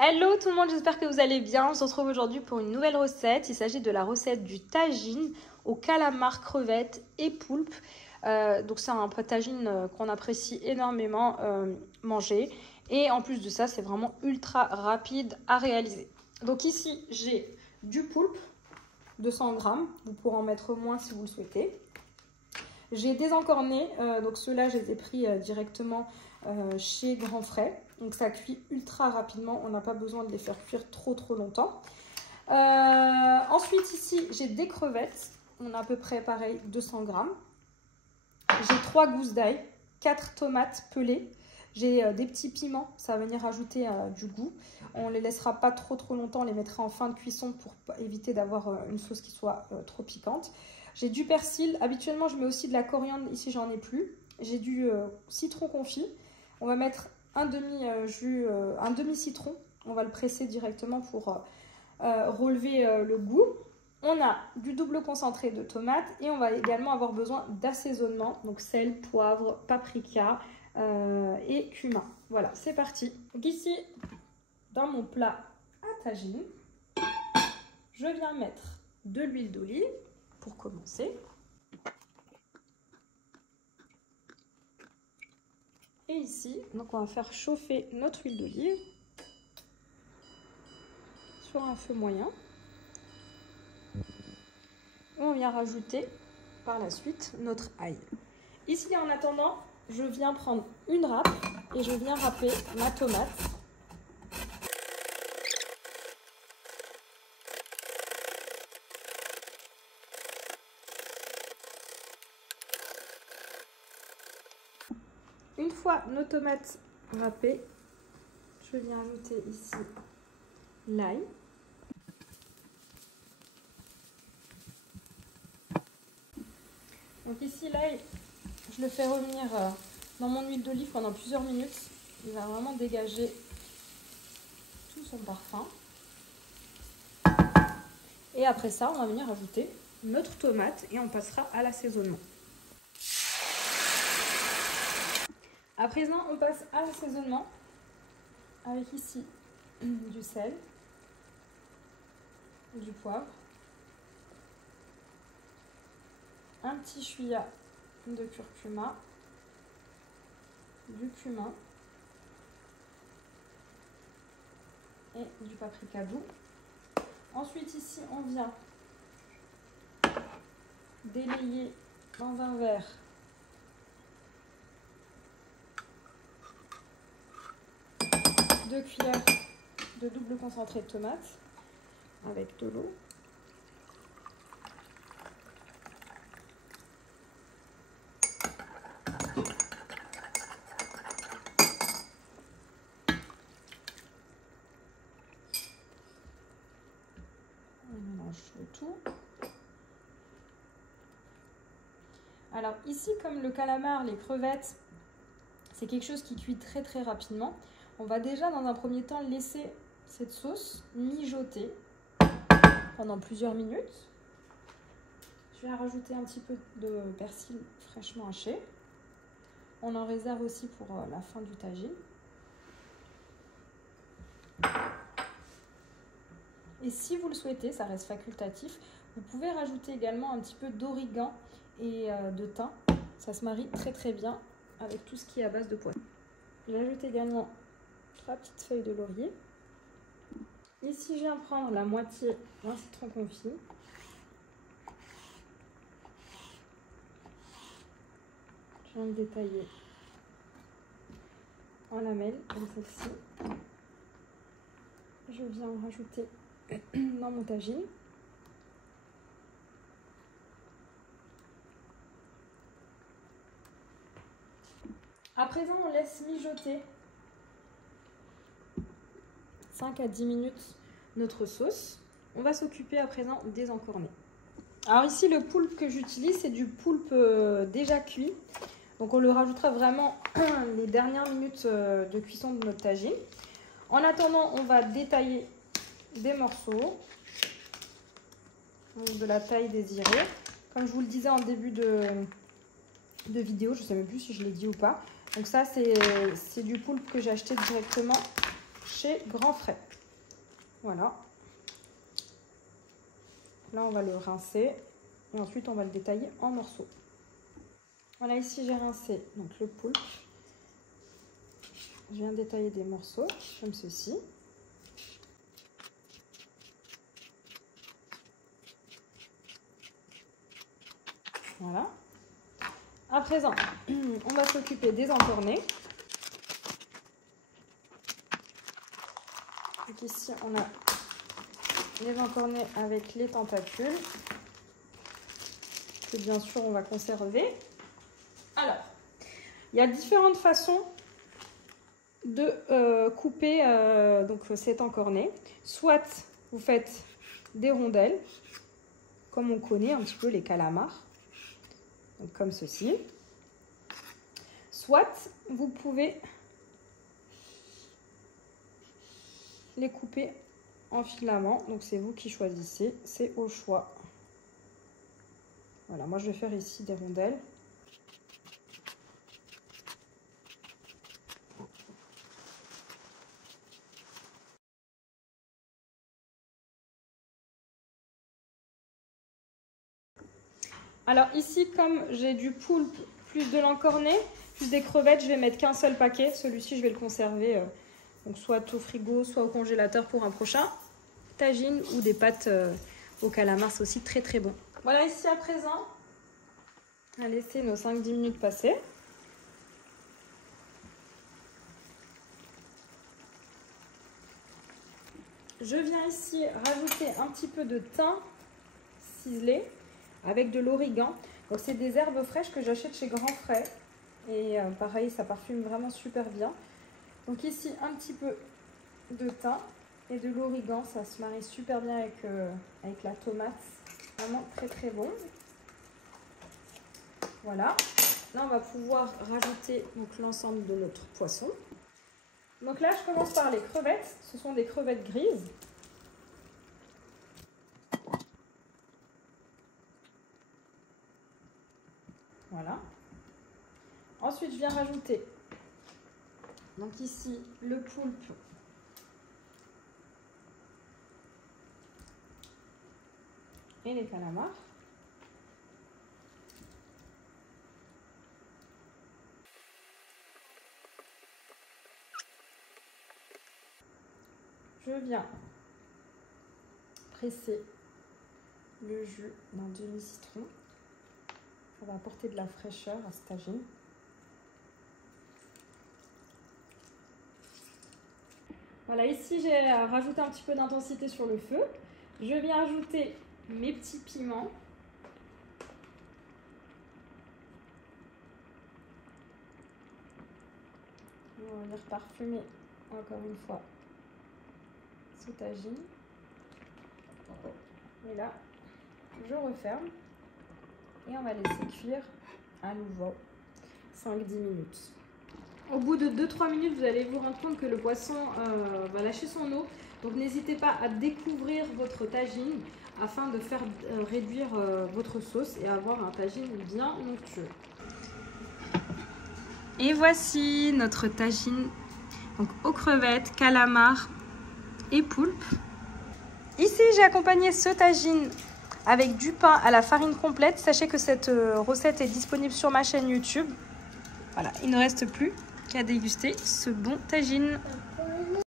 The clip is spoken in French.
Hello tout le monde, j'espère que vous allez bien. On se retrouve aujourd'hui pour une nouvelle recette. Il s'agit de la recette du tagine au calamar, crevettes et poulpe. Donc c'est un tagine qu'on apprécie énormément manger. Et en plus de ça, c'est vraiment ultra rapide à réaliser. Donc ici, j'ai du poulpe, 200 grammes. Vous pourrez en mettre moins si vous le souhaitez. J'ai des encornés, donc ceux-là, je les ai pris directement chez Grand Frais. Donc ça cuit ultra rapidement, on n'a pas besoin de les faire cuire trop longtemps. Ensuite ici, j'ai des crevettes. On a à peu près pareil 200 grammes. J'ai 3 gousses d'ail, 4 tomates pelées. J'ai des petits piments, ça va venir ajouter du goût. On ne les laissera pas trop longtemps, on les mettra en fin de cuisson pour éviter d'avoir une sauce qui soit trop piquante. J'ai du persil, habituellement je mets aussi de la coriandre, ici j'en ai plus. J'ai du citron confit, on va mettre un demi citron, on va le presser directement pour relever le goût. On a du double concentré de tomates et on va également avoir besoin d'assaisonnement, donc sel, poivre, paprika et cumin. Voilà, c'est parti. Donc ici, dans mon plat à tagine, je viens mettre de l'huile d'olive pour commencer. Et ici, donc on va faire chauffer notre huile d'olive sur un feu moyen. Et on vient rajouter par la suite notre ail. Ici, en attendant, je viens prendre une râpe et je viens râper ma tomate. Une fois nos tomates râpées, je viens ajouter ici l'ail. Donc ici l'ail, je le fais revenir dans mon huile d'olive pendant plusieurs minutes. Il va vraiment dégager tout son parfum. Et après ça, on va venir ajouter notre tomate et on passera à l'assaisonnement. À présent, on passe à l'assaisonnement avec ici du sel, du poivre, un petit chouïa de curcuma, du cumin et du paprika doux. Ensuite ici, on vient délayer dans un verre deux cuillères de double concentré de tomate avec de l'eau. On mélange le tout. Alors ici, comme le calamar, les crevettes, c'est quelque chose qui cuit très rapidement. On va déjà dans un premier temps laisser cette sauce mijoter pendant plusieurs minutes. Je vais rajouter un petit peu de persil fraîchement haché. On en réserve aussi pour la fin du tagine. Et si vous le souhaitez, ça reste facultatif, vous pouvez rajouter également un petit peu d'origan et de thym. Ça se marie très bien avec tout ce qui est à base de poivre. J'ajoute également 3 petites feuilles de laurier. Ici, je viens prendre la moitié d'un citron confit. Je viens le détailler en lamelles, comme celle-ci. Je viens en rajouter dans mon tagine. À présent, on laisse mijoter 5 à 10 minutes notre sauce. On va s'occuper à présent des encornés. Alors ici, le poulpe que j'utilise, c'est du poulpe déjà cuit. Donc on le rajoutera vraiment les dernières minutes de cuisson de notre tagine. En attendant, on va détailler des morceaux de la taille désirée. Comme je vous le disais en début de vidéo, je ne sais même plus si je l'ai dit ou pas. Donc ça, c'est du poulpe que j'ai acheté directement chez Grand Frais. Voilà. Là, on va le rincer et ensuite, on va le détailler en morceaux. Voilà, ici, j'ai rincé donc, le poulpe. Je viens détailler des morceaux comme ceci. Voilà. À présent, on va s'occuper des encornets. Donc ici, on a les encornets avec les tentacules, que bien sûr, on va conserver. Alors, il y a différentes façons de couper donc cet encornet. Soit vous faites des rondelles, comme on connaît un petit peu les calamars, donc comme ceci. Soit vous pouvez les couper en filaments, donc c'est vous qui choisissez, c'est au choix. Voilà, moi je vais faire ici des rondelles. Alors ici, comme j'ai du poulpe, plus de l'encornet, plus des crevettes, je vais mettre qu'un seul paquet. Celui-ci, je vais le conserver donc soit au frigo, soit au congélateur pour un prochain tagine ou des pâtes au calamar, c'est aussi très très bon. Voilà, ici à présent, on va laisser nos 5-10 minutes passer. Je viens ici rajouter un petit peu de thym ciselé avec de l'origan. Donc c'est des herbes fraîches que j'achète chez Grand Frais. Et pareil, ça parfume vraiment super bien. Donc ici, un petit peu de thym et de l'origan. Ça se marie super bien avec la tomate. Vraiment très très bon. Voilà. Là, on va pouvoir rajouter l'ensemble de notre poisson. Donc là, je commence par les crevettes. Ce sont des crevettes grises. Voilà. Ensuite, je viens rajouter donc ici le poulpe et les calamars. Je viens presser le jus d'un demi-citron. Ça va apporter de la fraîcheur à ce tagine. Voilà, ici j'ai rajouté un petit peu d'intensité sur le feu. Je viens ajouter mes petits piments. On va venir parfumer encore une fois ce tagine. Et là, je referme et on va laisser cuire à nouveau 5-10 minutes. Au bout de 2-3 minutes, vous allez vous rendre compte que le poisson va lâcher son eau. Donc n'hésitez pas à découvrir votre tagine afin de faire réduire votre sauce et avoir un tagine bien onctueux. Et voici notre tagine donc aux crevettes, calamars et poulpe. Ici, j'ai accompagné ce tagine avec du pain à la farine complète. Sachez que cette recette est disponible sur ma chaîne YouTube. Voilà, il ne reste plus qu'à déguster ce bon tagine.